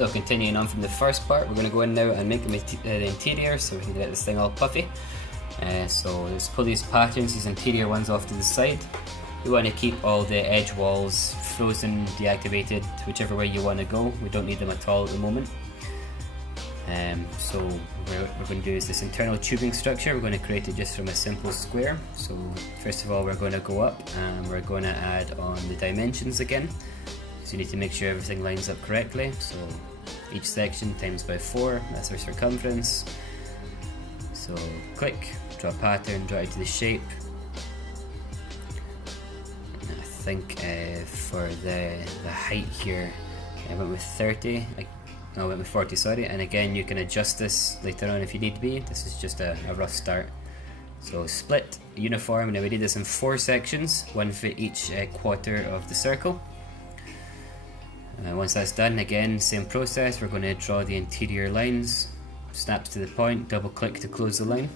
So continuing on from the first part, we're going to go in now and make the interior so we can get this thing all puffy. So let's pull these patterns, these interior ones off to the side. We want to keep all the edge walls frozen, deactivated, whichever way you want to go. We don't need them at all at the moment. So what we're going to do is this internal tubing structure. We're going to create it just from a simple square. So first of all, we're going to go up and we're going to add on the dimensions again. So you need to make sure everything lines up correctly. So each section times by 4, that's our circumference. So click, draw a pattern, draw it to the shape. I think for the height here, I went with 30. I went with 40, sorry, and again you can adjust this later on if you need to be. This is just a rough start. So split, uniform, now we did this in 4 sections, 1 for each quarter of the circle. Once that's done, again, same process, we're going to draw the interior lines, snaps to the point, double click to close the line.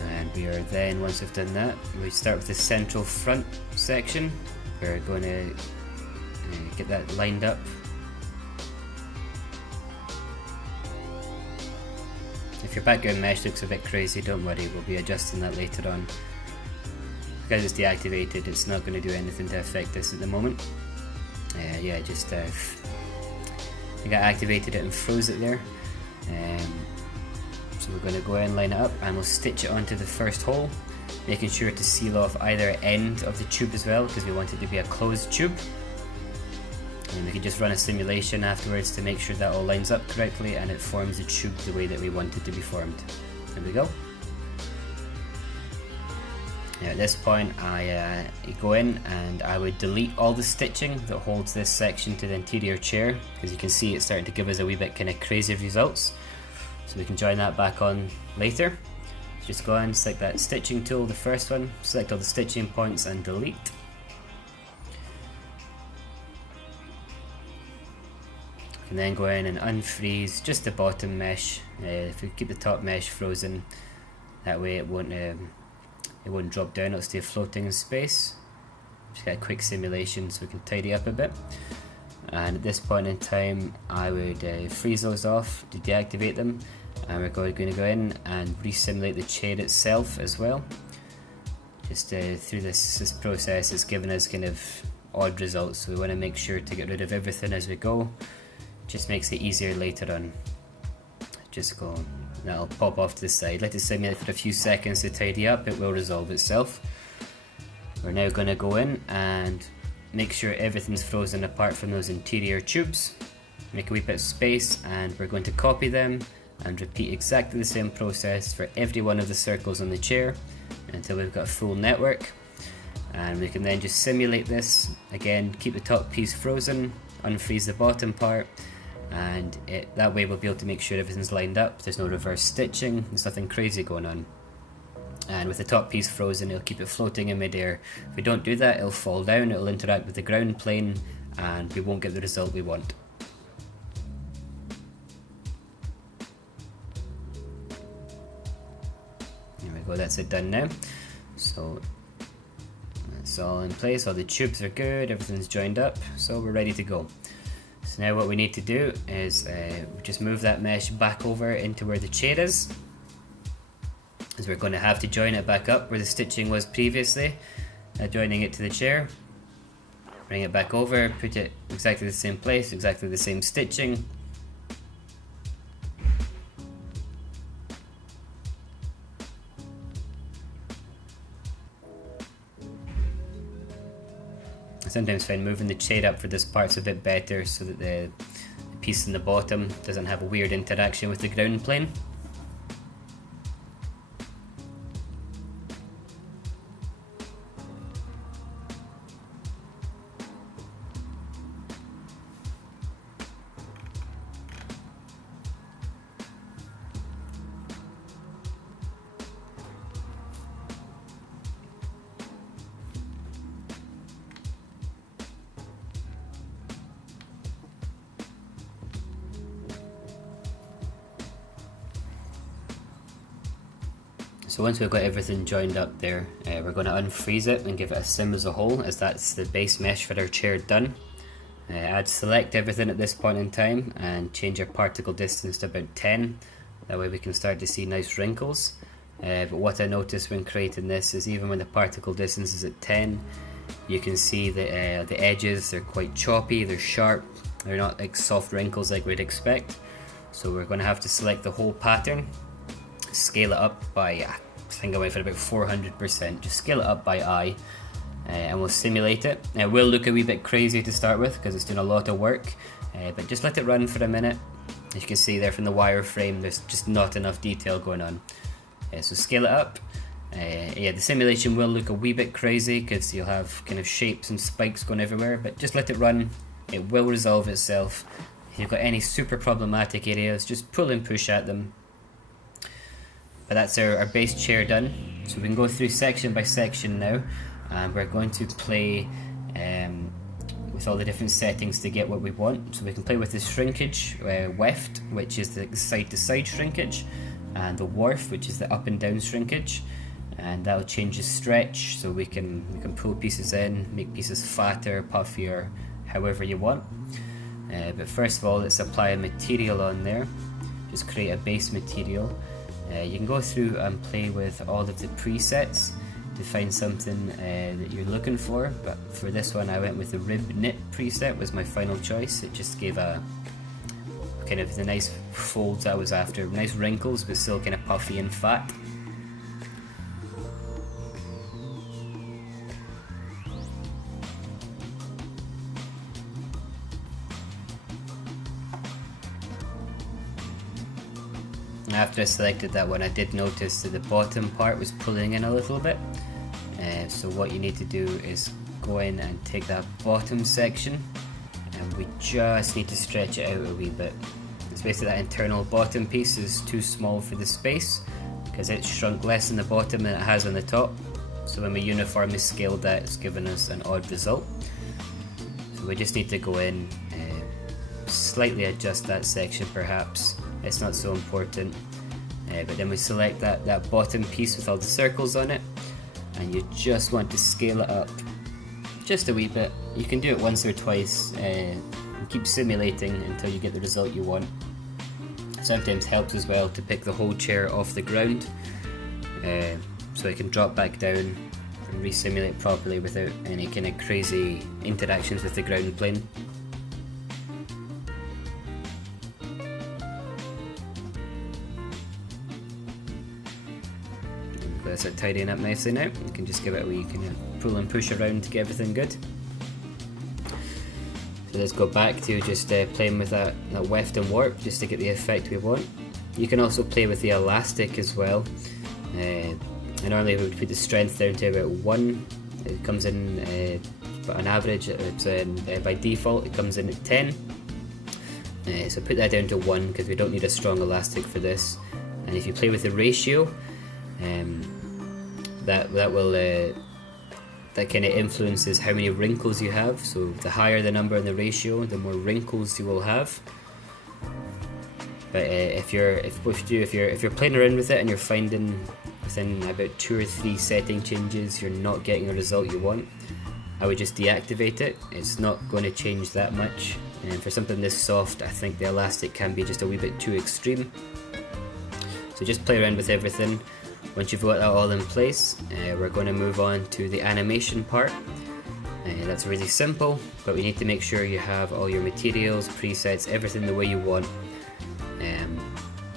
And we are then, once we've done that, we start with the central front section. We're going to get that lined up. If your background mesh looks a bit crazy, don't worry, we'll be adjusting that later on. Because it's deactivated, it's not going to do anything to affect this at the moment. Yeah, just I think I activated it and froze it there. So we're going to go in, line it up, and we'll stitch it onto the first hole, making sure to seal off either end of the tube as well, because we want it to be a closed tube. And we can just run a simulation afterwards to make sure that all lines up correctly and it forms the tube the way that we want it to be formed. There we go. Now at this point I go in and I would delete all the stitching that holds this section to the interior chair, because you can see it's starting to give us a wee bit kind of crazy results. So we can join that back on later. Just go and select that stitching tool, the first one, select all the stitching points and delete. And then go in and unfreeze just the bottom mesh. If we keep the top mesh frozen, that way it won't drop down, it'll stay floating in space. Just get a quick simulation so we can tidy up a bit. And at this point in time, I would freeze those off to deactivate them, and we're going to go in and re-simulate the chair itself as well. Just through this process, it's given us kind of odd results, so we want to make sure to get rid of everything as we go. Just makes it easier later on. Just go, that'll pop off to the side. Let it simulate for a few seconds to tidy up, it will resolve itself. We're now going to go in and make sure everything's frozen apart from those interior tubes. Make a wee bit of space, and we're going to copy them and repeat exactly the same process for every one of the circles on the chair until we've got a full network. And we can then just simulate this again, keep the top piece frozen, unfreeze the bottom part, and that way we'll be able to make sure everything's lined up, there's no reverse stitching, there's nothing crazy going on. And with the top piece frozen, it'll keep it floating in midair. If we don't do that, it'll fall down, it'll interact with the ground plane, and we won't get the result we want. There we go, that's it done now. So that's all in place, all the tubes are good, everything's joined up, so we're ready to go. So now what we need to do is just move that mesh back over into where the chair is, as we're going to have to join it back up where the stitching was previously, joining it to the chair. Bring it back over, put it exactly the same place, exactly the same stitching. I sometimes find moving the chair up for this part's a bit better, so that the piece in the bottom doesn't have a weird interaction with the ground plane. So once we've got everything joined up there, we're going to unfreeze it and give it a sim as a whole, as that's the base mesh for our chair done. I'd select everything at this point in time and change our particle distance to about 10. That way we can start to see nice wrinkles. But what I noticed when creating this is even when the particle distance is at 10, you can see that the edges, they're quite choppy, they're sharp, they're not like soft wrinkles like we'd expect. So we're going to have to select the whole pattern, scale it up by, I think I went for about 400%, just scale it up by eye, and we'll simulate it. It will look a wee bit crazy to start with because it's doing a lot of work, but just let it run for a minute. As you can see there from the wireframe, there's just not enough detail going on. So scale it up. Yeah, the simulation will look a wee bit crazy because you'll have kind of shapes and spikes going everywhere, but just let it run. It will resolve itself. If you've got any super problematic areas, just pull and push at them. But that's our base chair done. So we can go through section by section now, and we're going to play with all the different settings to get what we want. So we can play with the shrinkage, weft, which is the side to side shrinkage, and the warp, which is the up and down shrinkage, and that'll change the stretch, so we can pull pieces in, make pieces fatter, puffier, however you want. But first of all, let's apply a material on there. Just create a base material. You can go through and play with all of the presets to find something that you're looking for, but for this one I went with the rib knit preset was my final choice. It just gave a kind of the nice folds I was after, nice wrinkles but still kind of puffy and fat. After I selected that one, I did notice that the bottom part was pulling in a little bit. So what you need to do is go in and take that bottom section, and we just need to stretch it out a wee bit. It's basically that internal bottom piece is too small for the space because it's shrunk less in the bottom than it has on the top. So when we uniformly scaled that, it's given us an odd result. So we just need to go in, slightly adjust that section perhaps. It's not so important, but then we select that bottom piece with all the circles on it, and you just want to scale it up just a wee bit. You can do it once or twice and keep simulating until you get the result you want. Sometimes helps as well to pick the whole chair off the ground, so it can drop back down and re-simulate properly without any kind of crazy interactions with the ground plane. That's it tidying up nicely now. You can just give it a wee kind of pull and push around to get everything good. So let's go back to just playing with that weft and warp just to get the effect we want. You can also play with the elastic as well. I normally would put the strength down to about 1. It comes in but on average, by default it comes in at 10. So put that down to 1 because we don't need a strong elastic for this. And if you play with the ratio, that kind of influences how many wrinkles you have. So the higher the number in the ratio, the more wrinkles you will have. But if you're playing around with it and you're finding within about 2 or 3 setting changes you're not getting a result you want, I would just deactivate it. It's not going to change that much, and for something this soft I think the elastic can be just a wee bit too extreme. So just play around with everything. Once you've got that all in place, we're going to move on to the animation part. That's really simple, but we need to make sure you have all your materials, presets, everything the way you want.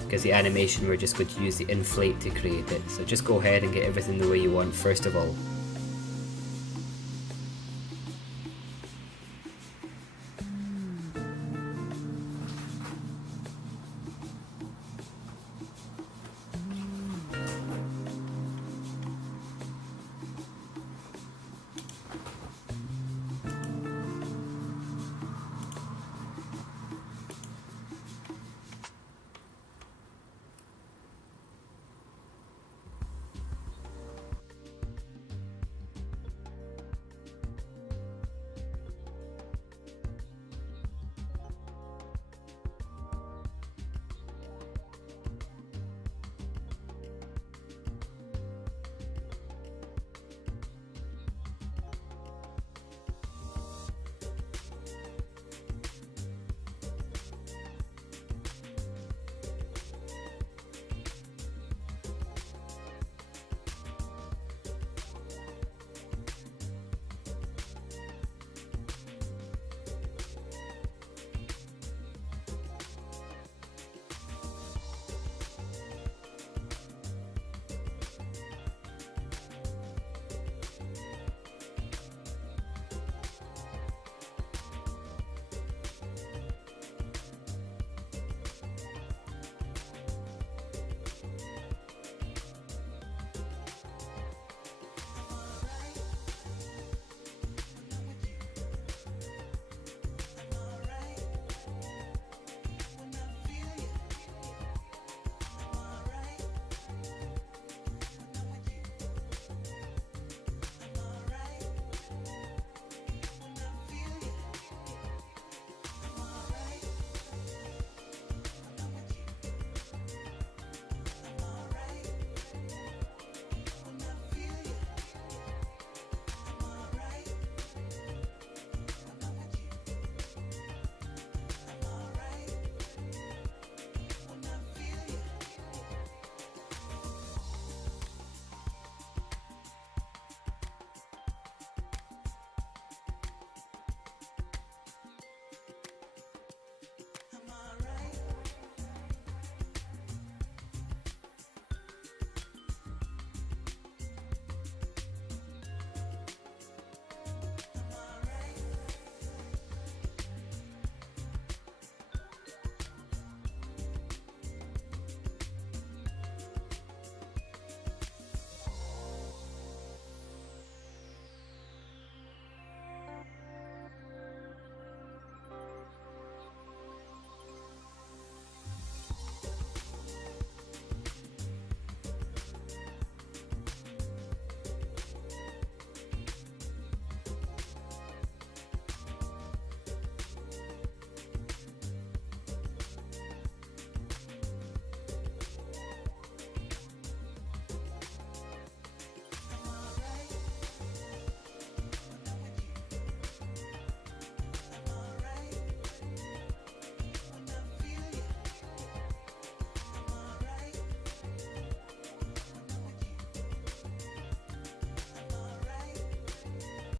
Because the animation, we're just going to use the inflate to create it. So just go ahead and get everything the way you want first of all.